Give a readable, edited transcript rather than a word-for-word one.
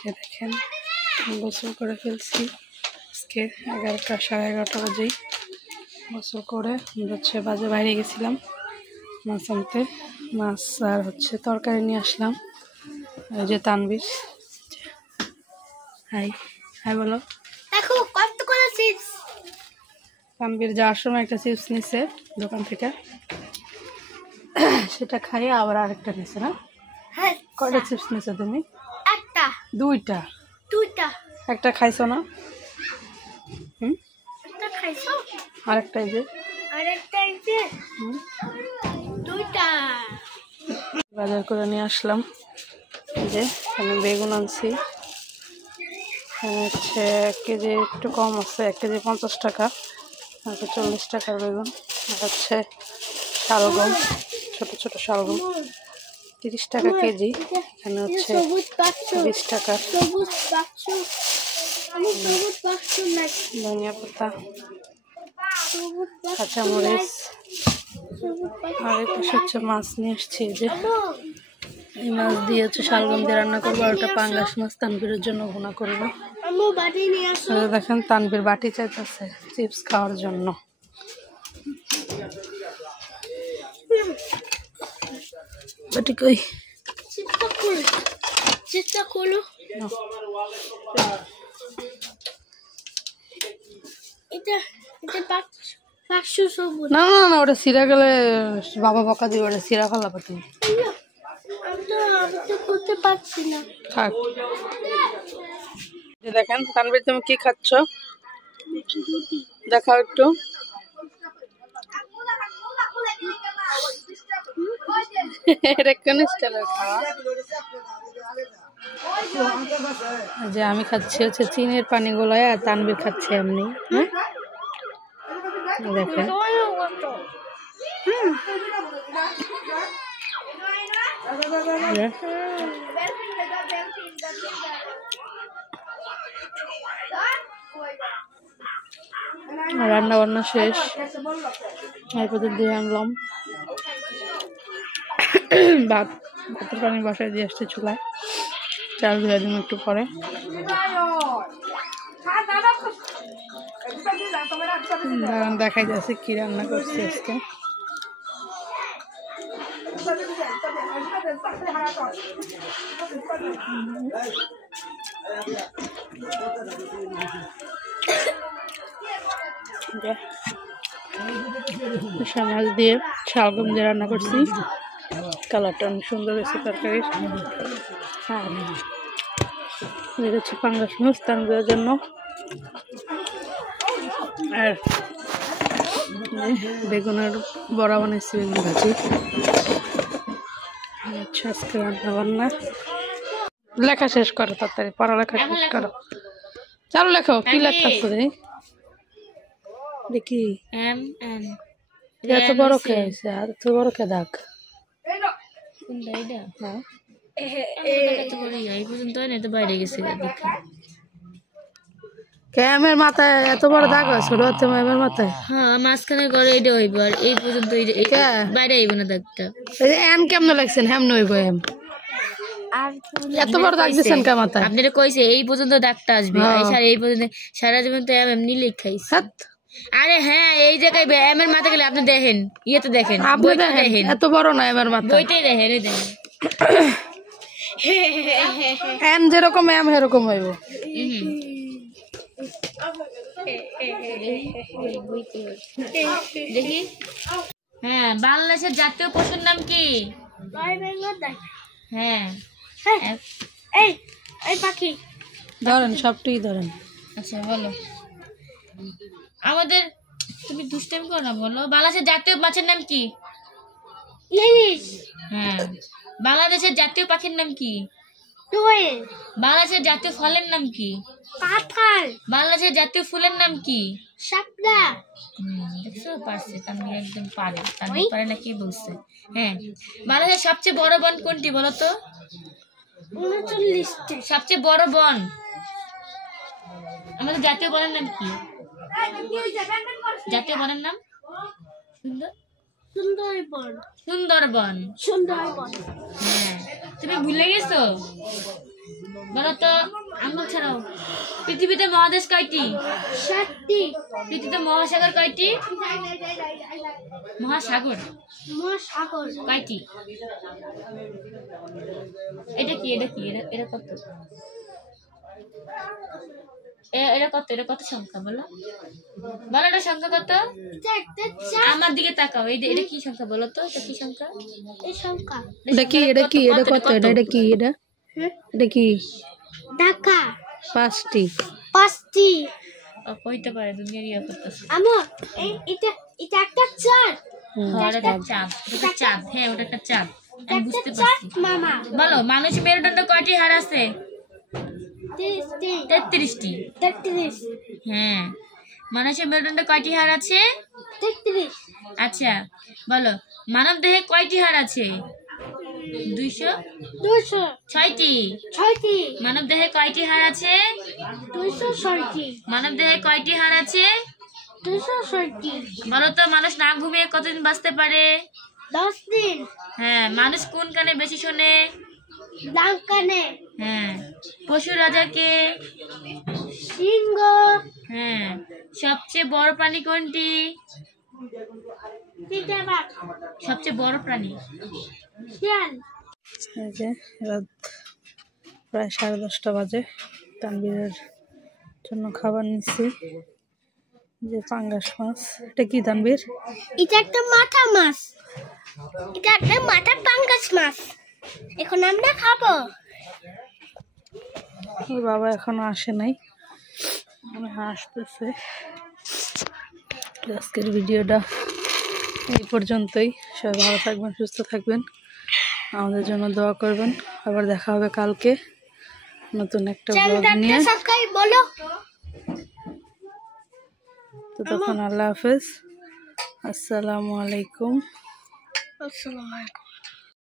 যে দেখেন গোসল করে ফেলছি আজকে 11টা 11:30 বাজেই গোসল করে হচ্ছে বাজে বাইরে গেছিলাম মাছ আনতে। মাছ আর হচ্ছে তরকারি নিয়ে আসলাম। এই যে তানবীর, হাই হাই বলো। দেখো কত করে চিপস। তানবীর যাওয়ার সময় একটা চিপস নিছে দোকান থেকে, সেটা খাইয়ে আবার আরেকটা নিছে না? হ্যাঁ। কয়টা চিপস নিছো তুমি? একটা। দুইটা। একটা খাইছো না? একটা খাইছো? আরেকটা এই যে। আরেকটা এই যে। দুইটা। বাজার করে নিয়ে আসলাম। এই যে এখানে বেগুন আনছি, হচ্ছে 1 কেজি একটু কম আছে, 1 কেজি 50 টাকা, 40 টাকার বেগুন। আর হচ্ছে শালগম, ছোট ছোট শালগম 30 টাকা কেজি। এখানে হচ্ছে 20 টাকা। ধনিয়া পাতা, কাঁচামরিচ, আর এই পাশে হচ্ছে মাছ নিয়ে এসছি। যে এই মাছ দিয়ে হচ্ছে শালগম দিয়ে রান্না করবো, আর ওটা পাঙ্গাস মাছ তানবীরের জন্য ভুনা করবো। দেখেন তানবীর বাটি চাইতেছে চিপস খাওয়ার জন্য। বাটি কই? না না না, ওটা সিরা গেলে বাবা বকা দিবে, ওটা সিরা ফেলাবো তুমি। থাক। দেখেন তানবীর তুমি কি খাচ্ছ দেখাও একটু। এটা কোন স্টাইলের খাওয়া? যে আমি খাচ্ছি হচ্ছে চিনির পানি গোলায়, আর তানবীর খাচ্ছে এমনি। হ্যাঁ দেখেন রান্না বান্না শেষ, এরপর দিয়ে আনলাম ভাতের পানি বসায় দিয়ে আসছে চুলায়, চাল ধুয়ে দিন একটু পরে। দেখাই যাচ্ছে কি রান্না করছি আজকে। মাছ দিয়ে শালগম দিয়ে রান্না করছি, কালারটা অনেক সুন্দর হয়েছে তরকারির। আর হচ্ছে পাঙ্গাস মাছ তানবীরের জন্য, আর বেগুনের বড়া বানাইছি, বেগুন ভাজি। আচ্ছা আজকে রান্না বান্না। লেখা শেষ করো তাড়াতাড়ি, পড়ালেখা শেষ করো, চালু লেখো। কি লেখাচ্ছো দেখি? এত বড় কে হয়েছে? আর এত বড় কে দাগ? ক্যামের মাথায় এত বড় দাগ হয়েছে? ম্যামের মাথায় মাঝখানে করে এটা হইব, আর এই পর্যন্ত বাইরে হইব না দাগটা। এম কেমন লাগছেন? হেমন হইব এম। এত বড় দাগ দিচ্ছেন কে মাথায়? আপনারা কইছে এই পর্যন্ত দাগটা আসবে, এই পর্যন্ত সারা জীবন তো এমনি লিখাইছে। আরে হ্যাঁ, এই জায়গায় এম এর মাথা গেলে আপনি দেখেন, ইয়েতে দেখেন, আপনি দেখেন এত বড় না এম এর মাথা, বইটাই দেখেন, এই দেখেন এম যেরকম এম সেরকম হইব। দেখি। হ্যাঁ, বাংলাদেশের জাতীয় পশুর নাম কি? হ্যাঁ এই পাখি ধরেন, সবটাই ধরেন। আচ্ছা বলো। আমাদের তুমি দুষ্টামি করো না, বলো। বাংলাদেশের জাতীয় মাছের নাম কি? হ্যাঁ। বাংলাদেশের জাতীয় পাখির নাম কি? বাংলাদেশের জাতীয় ফলের নাম কি? বাংলাদেশের জাতীয় ফুলের নাম কি? শাপলা। দেখছো, পারছে তানভীর, একদম পারে। তানভীর পারে না কি বলছে? হ্যাঁ। বাংলাদেশের সবচেয়ে বড় বন কোনটি বলো তো? 39টা। সবচেয়ে বড় বন। আমাদের জাতীয় বনের নাম কি? জাতীয় বনের নাম সুন্দরবন। সুন্দরবন। সুন্দরবন। হ্যাঁ, তুমি ভুলে গেছো? বলো তো আঙ্গুল ছাড়াও। পৃথিবীতে মহাদেশ কয়টি? 7টি। পৃথিবীতে মহাসাগর কয়টি? মহাসাগর মহাসাগর কয়টি? এটা কি এটা কি এটা কত? এটা কত? এটা কত সংখ্যা বলো? বলো এটা সংখ্যা কত? এটা একটা চাঁদ। আমার দিকে তাকাও। এটা কি সংখ্যা বলো তো? এটা কি সংখ্যা? এই সংখ্যা এটা কি এটা কি এটা কত? এটা কি এটা এটা কি? ঢাকা 5টি। 5টি। কইতে পারে দুনিয়ার ইয়া করতেছে। আমার এটা এটা একটা চাঁদ। ওটা একটা চাঁদ। ওটা চাঁদ। হ্যাঁ ওটা একটা চাঁদ। আমি বুঝতে চাঁদ পারছি। মামা। বলো মানুষ মেরুদণ্ড কয়টি হাড় আছে? 33টি। 33। হ্যাঁ মানুষের মেরুদণ্ডে কয়টি হাড় আছে? 33। আচ্ছা বলো মানব দেহে কয়টি হাড় আছে? 206টি। 6টি। মানব দেহে কয়টি হাড় আছে? 206টি। মানব দেহে কয়টি হাড় আছে? 206টি। বলো তো মানুষ না ঘুমিয়ে কতদিন বাঁচতে পারে? 10 দিন। হ্যাঁ মানুষ কোন কানে বেশি শোনে? ডান কানে। হ্যাঁ পশু রাজাকে? সিংহ। হ্যাঁ সবচেয়ে বড় প্রাণী কোনটি? চিতাবাঘ। সবচেয়ে বড় প্রাণী? শিয়াল। এই যে রাত প্রায় 10:30 বাজে। তানবীরের জন্য খাবার নিচ্ছি, যে পাঙ্গাস মাছ। এটা কি তানবীর? এটা একটা মাথা মাছ। এটা একটা মাথা পাঙ্গাস মাছ। এখন আমরা খাবো। ওর বাবা এখনো আসে নাই, মনে হয় আসতেছে। আজকের ভিডিওটা এই পর্যন্তই। সবাই ভালো থাকবেন, সুস্থ থাকবেন, আমাদের জন্য দোয়া করবেন। আবার দেখা হবে কালকে নতুন একটা ব্লগ নিয়ে। সাবস্ক্রাইব বলো। তো তখন আল্লাহ হাফেজ, আসসালামু আলাইকুম। আসসালামু আলাইকুম।